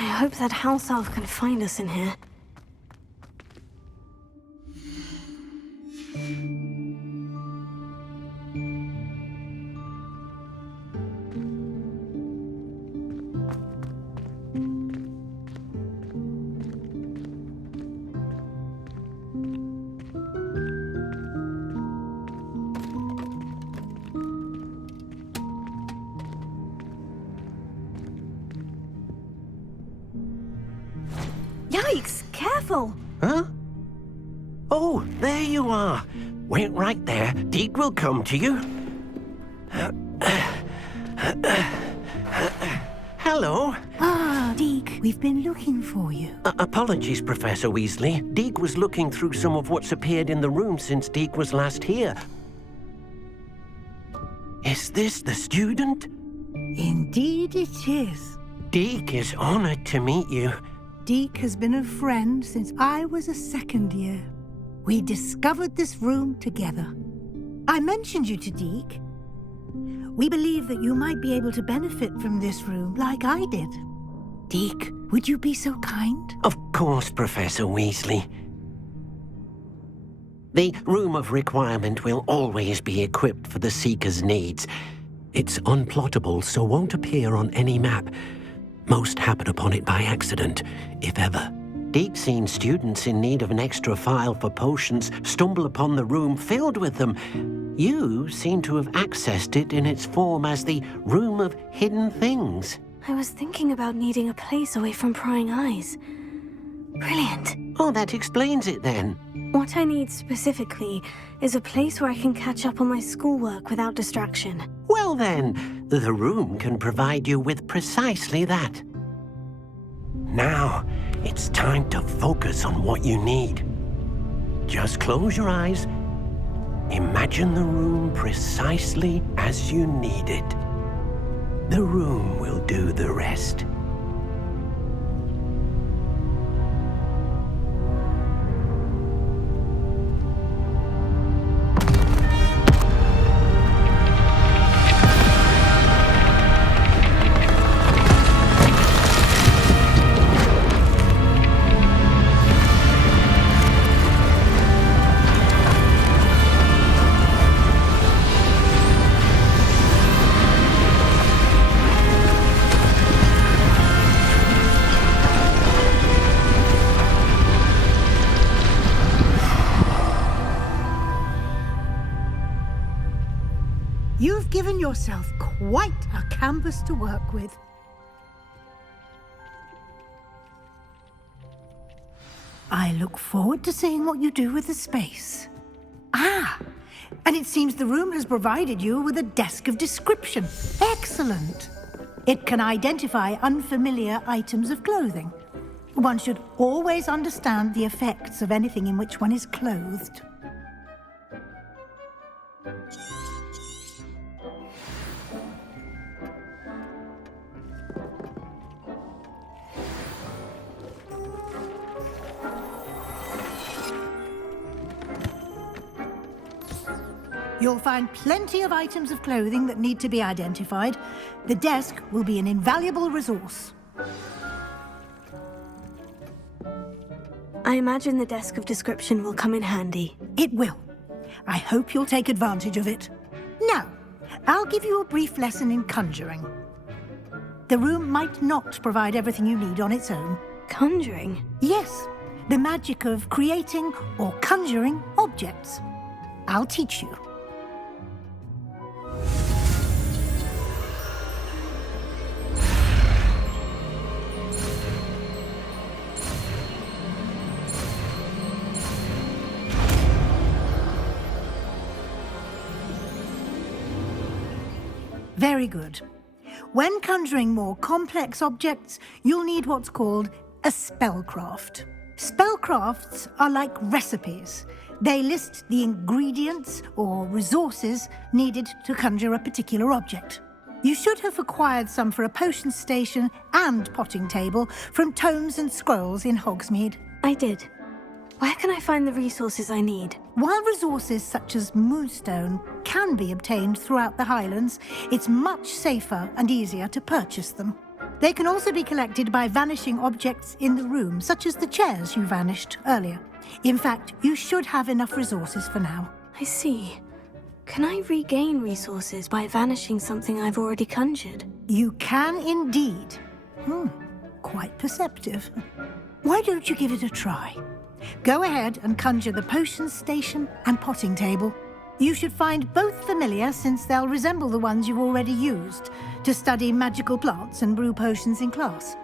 I hope that house elf can find us in here. Yikes! Careful! Huh? Oh, there you are. Wait right there. Deke will come to you. Hello. Ah, Deke, we've been looking for you. Apologies, Professor Weasley. Deke was looking through some of what's appeared in the room since Deke was last here. Is this the student? Indeed it is. Deke is honored to meet you. Deke has been a friend since I was a second year. We discovered this room together. I mentioned you to Deke. We believe that you might be able to benefit from this room like I did. Deke, would you be so kind? Of course, Professor Weasley. The Room of Requirement will always be equipped for the Seeker's needs. It's unplottable, so won't appear on any map. Most happen upon it by accident, if ever. Deke's seen students in need of an extra file for potions stumble upon the room filled with them. You seem to have accessed it in its form as the Room of Hidden Things. I was thinking about needing a place away from prying eyes. Brilliant. Oh, that explains it then. What I need specifically is a place where I can catch up on my schoolwork without distraction. Well then, the room can provide you with precisely that. Now, it's time to focus on what you need. Just close your eyes. Imagine the room precisely as you need it. The room will do the rest. You've given yourself quite a canvas to work with. I look forward to seeing what you do with the space. Ah, and it seems the room has provided you with a desk of description. Excellent. It can identify unfamiliar items of clothing. One should always understand the effects of anything in which one is clothed. You'll find plenty of items of clothing that need to be identified. The desk will be an invaluable resource. I imagine the desk of description will come in handy. It will. I hope you'll take advantage of it. Now, I'll give you a brief lesson in conjuring. The room might not provide everything you need on its own. Conjuring? Yes, the magic of creating or conjuring objects. I'll teach you. Very good. When conjuring more complex objects, you'll need what's called a spellcraft. Spellcrafts are like recipes. They list the ingredients or resources needed to conjure a particular object. You should have acquired some for a potion station and potting table from tomes and scrolls in Hogsmeade. I did. Where can I find the resources I need? While resources such as moonstone can be obtained throughout the Highlands, it's much safer and easier to purchase them. They can also be collected by vanishing objects in the room, such as the chairs you vanished earlier. In fact, you should have enough resources for now. I see. Can I regain resources by vanishing something I've already conjured? You can indeed. Quite perceptive. Why don't you give it a try? Go ahead and conjure the potions station and potting table. You should find both familiar, since they'll resemble the ones you've already used to study magical plants and brew potions in class.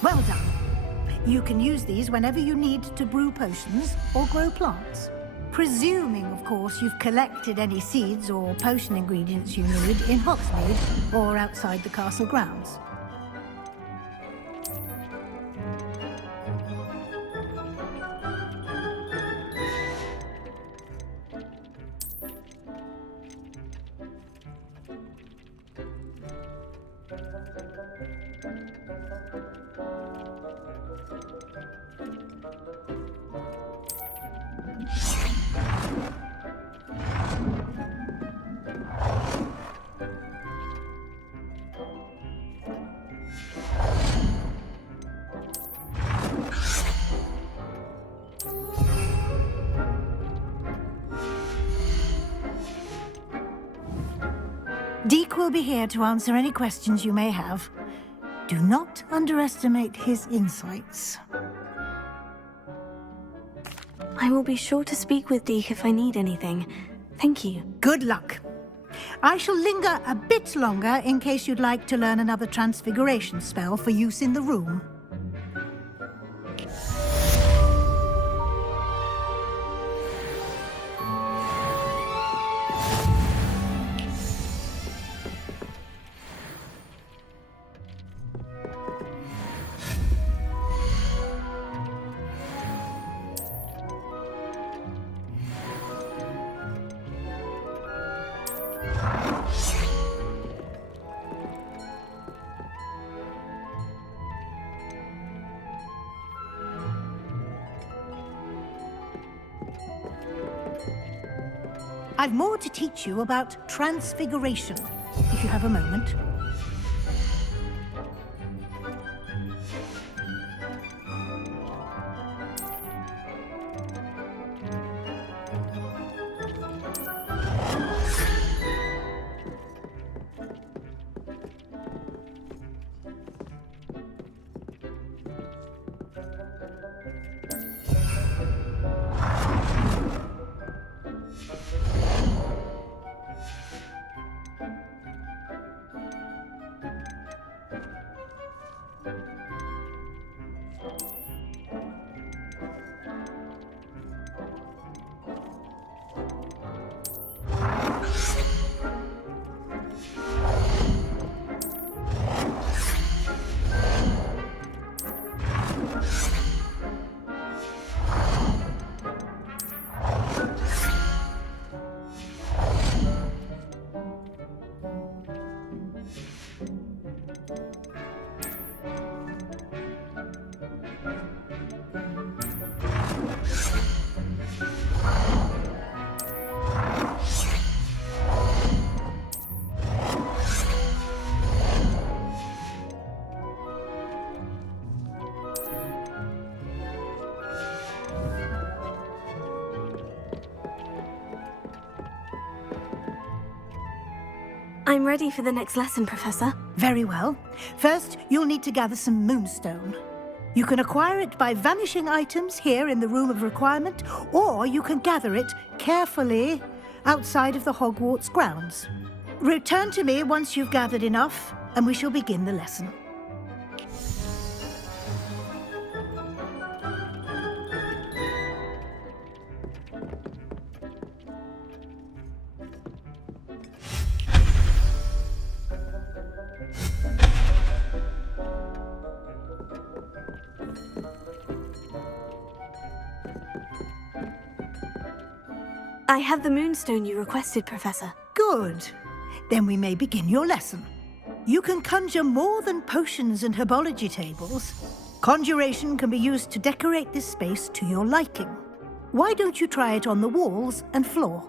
Well done. You can use these whenever you need to brew potions or grow plants. Presuming, of course, you've collected any seeds or potion ingredients you need in Hogsmeade or outside the castle grounds. Deke will be here to answer any questions you may have. Do not underestimate his insights. I will be sure to speak with Deke if I need anything. Thank you. Good luck. I shall linger a bit longer in case you'd like to learn another transfiguration spell for use in the room. I've more to teach you about transfiguration, if you have a moment. I'm ready for the next lesson, Professor. Very well. First, you'll need to gather some moonstone. You can acquire it by vanishing items here in the Room of Requirement, or you can gather it carefully outside of the Hogwarts grounds. Return to me once you've gathered enough, and we shall begin the lesson. I have the moonstone you requested, Professor. Good. Then we may begin your lesson. You can conjure more than potions and herbology tables. Conjuration can be used to decorate this space to your liking. Why don't you try it on the walls and floor?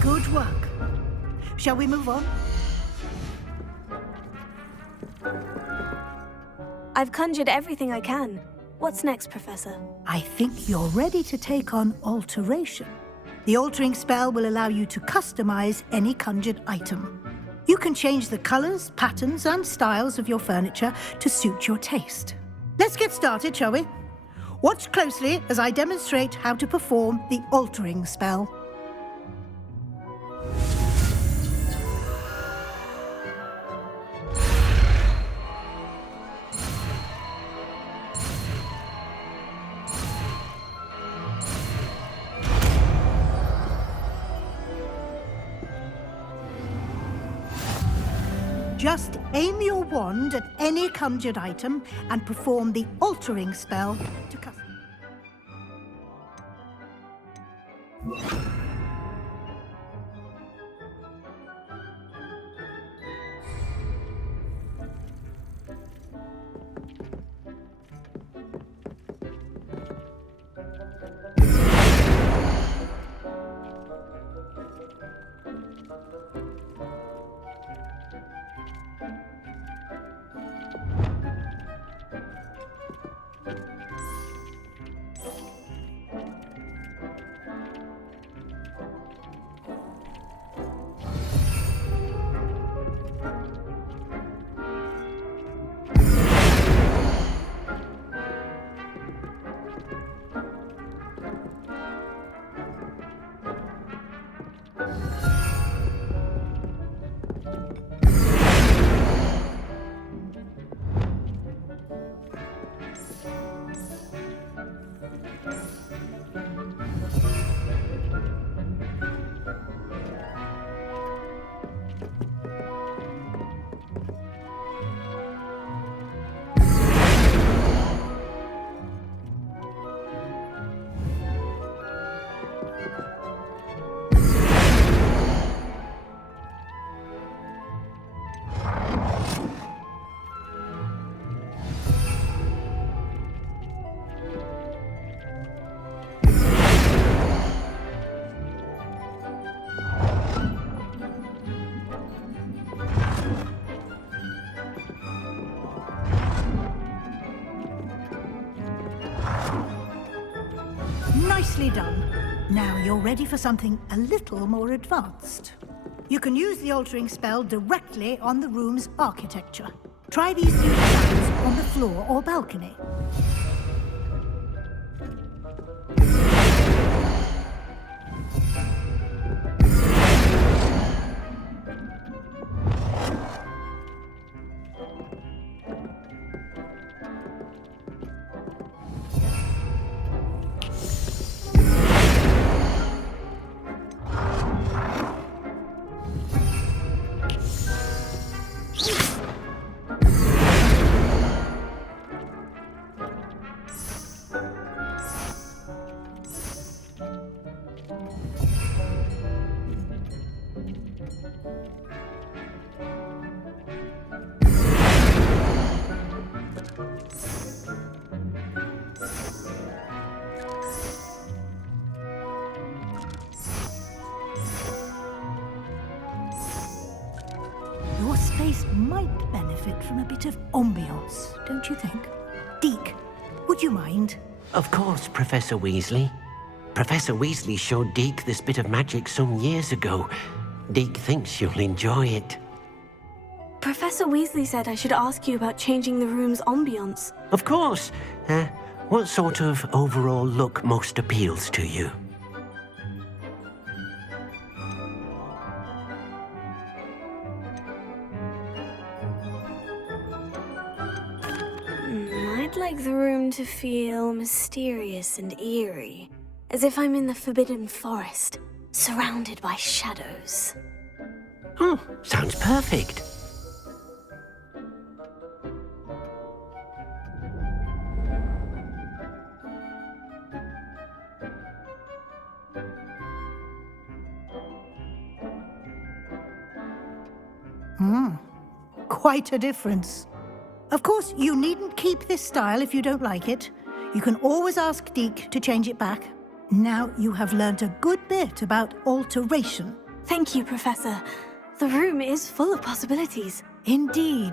Good work. Shall we move on? I've conjured everything I can. What's next, Professor? I think you're ready to take on alteration. The altering spell will allow you to customize any conjured item. You can change the colors, patterns, and styles of your furniture to suit your taste. Let's get started, shall we? Watch closely as I demonstrate how to perform the altering spell. Just aim your wand at any conjured item and perform the altering spell to custom. Nicely done. Now you're ready for something a little more advanced. You can use the altering spell directly on the room's architecture. Try these 2 designs on the floor or balcony. Your space might benefit from a bit of ambiance, don't you think? Deke, would you mind? Of course, Professor Weasley. Professor Weasley showed Deke this bit of magic some years ago. Deke thinks you'll enjoy it. Professor Weasley said I should ask you about changing the room's ambience. Of course. What sort of overall look most appeals to you? I'd like the room to feel mysterious and eerie, as if I'm in the Forbidden Forest, surrounded by shadows. Oh, sounds perfect. Quite a difference. Of course, you needn't keep this style if you don't like it. You can always ask Deke to change it back. Now you have learnt a good bit about alteration. Thank you, Professor. The room is full of possibilities. Indeed.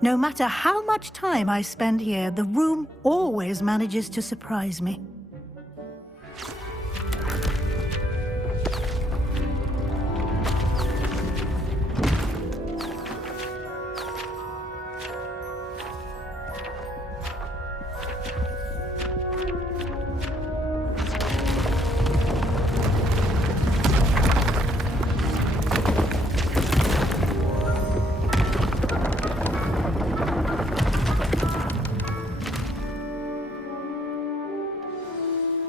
No matter how much time I spend here, the room always manages to surprise me.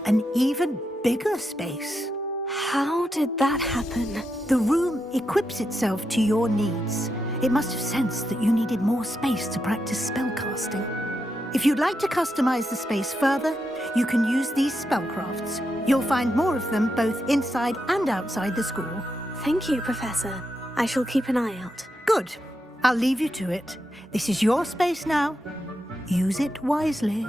An even bigger space. How did that happen? The room equips itself to your needs. It must have sensed that you needed more space to practice spellcasting. If you'd like to customize the space further, you can use these spellcrafts. You'll find more of them both inside and outside the school. Thank you, Professor. I shall keep an eye out. Good. I'll leave you to it. This is your space now. Use it wisely.